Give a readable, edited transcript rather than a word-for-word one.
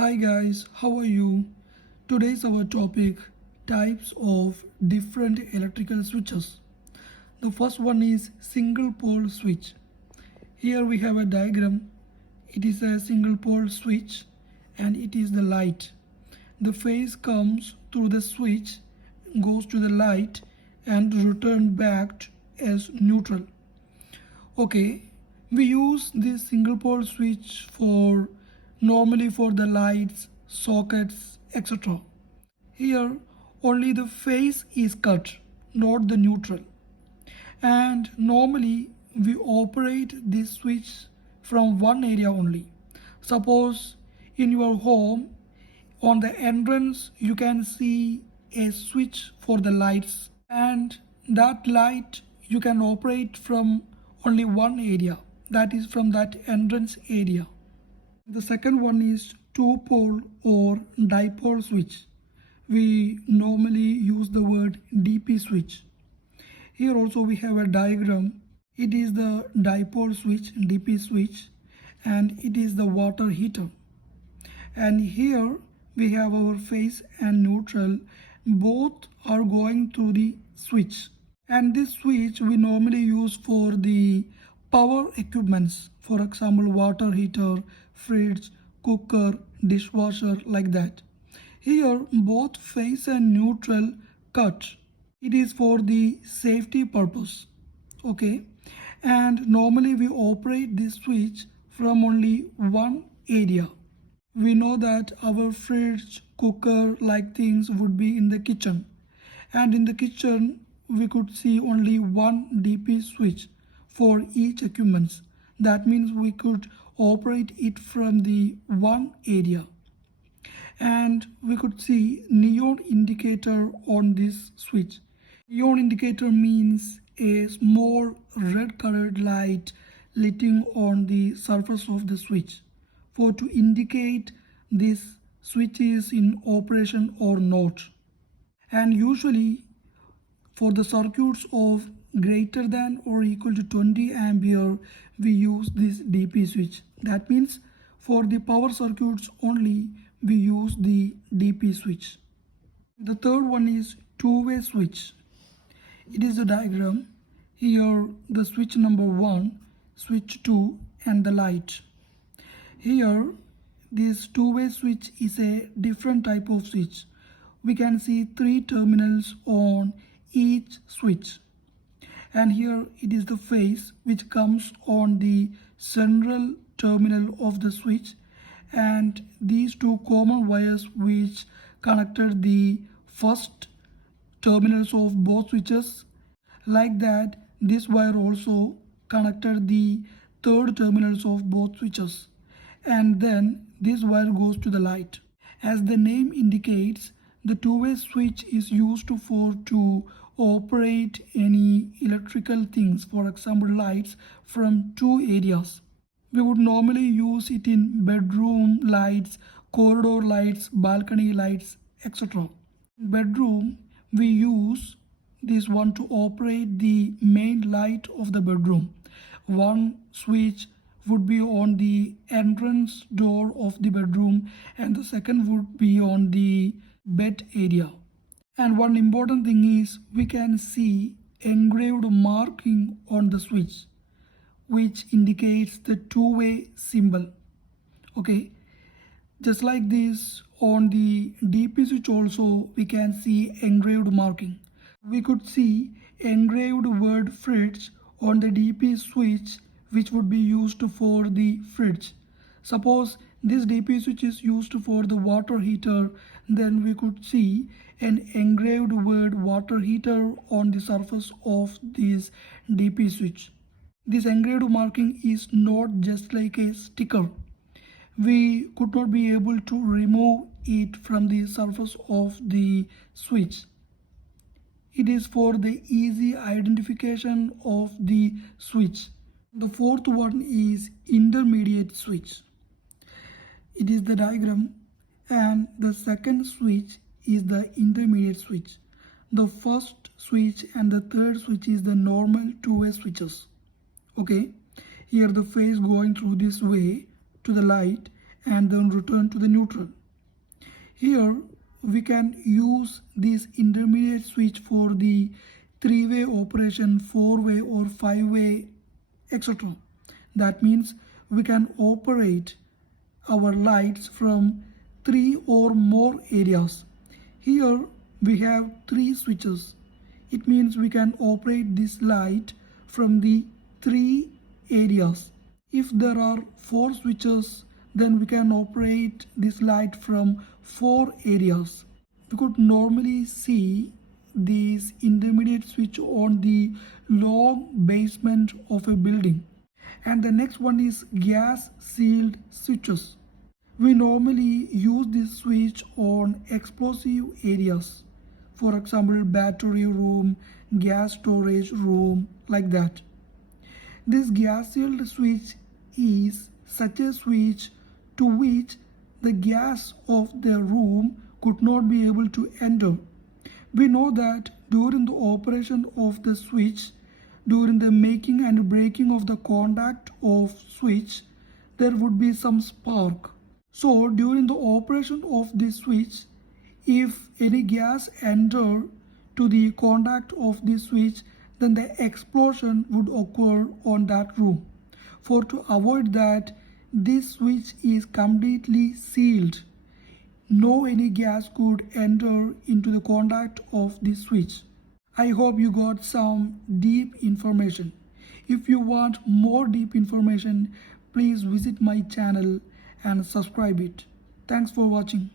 Hi guys, how are you? Today's our topic types of different electrical switches. The first one is single pole switch. Here we have a diagram. It is a single pole switch and it is the light. The phase comes through the switch, goes to the light and return back as neutral. Okay, we use this single pole switch for normally for the lights, sockets, etc. Here only the phase is cut, not the neutral. And normally we operate this switch from one area only. Suppose in your home on the entrance you can see a switch for the lights, and that light you can operate from only one area, that is from that entrance area. The second one is two pole or dipole switch. We normally use the word DP switch. Here also we have a diagram. It is the dipole switch, DP switch, and it is the water heater. And here we have our phase and neutral, both are going through the switch. And this switch we normally use for the power equipments, for example water heater, fridge, cooker, dishwasher, like that. Here both phase and neutral cut. It is for the safety purpose. Okay, and normally we operate this switch from only one area. We know that our fridge, cooker like things would be in the kitchen, and in the kitchen we could see only one DP switch for each equipment. That means we could operate it from the one area. And we could see neon indicator on this switch. Neon indicator means a small red colored light lighting on the surface of the switch for to indicate this switch is in operation or not. And usually for the circuits of greater than or equal to 20 ampere we use this DP switch. That means for the power circuits only we use the DP switch. The third one is two-way switch. It is a diagram. Here the switch number 1, switch 2 and the light. Here this two-way switch is a different type of switch. We can see 3 terminals on each switch. And here it is the phase which comes on the central terminal of the switch, and these two common wires which connected the first terminals of both switches. Like that, this wire also connected the third terminals of both switches, and then this wire goes to the light. As the name indicates, the two-way switch is used for to operate any electrical things, for example lights, from two areas. We would normally use it in bedroom lights, corridor lights, balcony lights, etc. In bedroom, we use this one to operate the main light of the bedroom. One switch would be on the entrance door of the bedroom and the second would be on the bed area. And one important thing is we can see engraved marking on the switch which indicates the two-way symbol. Okay, just like this on the DP switch also we can see engraved marking. We could see engraved word fridge on the DP switch which would be used for the fridge. Suppose this DP switch is used for the water heater, then we could see an engraved word water heater on the surface of this DP switch. This engraved marking is not just like a sticker. We could not be able to remove it from the surface of the switch. It is for the easy identification of the switch. The fourth one is intermediate switch. It is the diagram, and the second switch is the intermediate switch. The first switch and the third switch is the normal two-way switches. Okay, here the phase going through this way to the light, and then return to the neutral. Here we can use this intermediate switch for the three-way operation, four-way or five-way, etc. That means we can operate our lights from three or more areas. Here we have three switches. It means we can operate this light from the three areas. If there are four switches, then we can operate this light from four areas. We could normally see this intermediate switch on the long basement of a building. And the next one is gas sealed switches. We normally use this switch on explosive areas. For example, battery room, gas storage room, like that. This gas sealed switch is such a switch to which the gas of the room could not be able to enter. We know that during the operation of the switch, during the making and breaking of the contact of switch, there would be some spark. So during the operation of this switch, if any gas enter to the contact of this switch, then the explosion would occur on that room. For to avoid that, this switch is completely sealed. No any gas could enter into the contact of this switch. I hope you got some deep information. If you want more deep information, please visit my channel and subscribe it. Thanks for watching.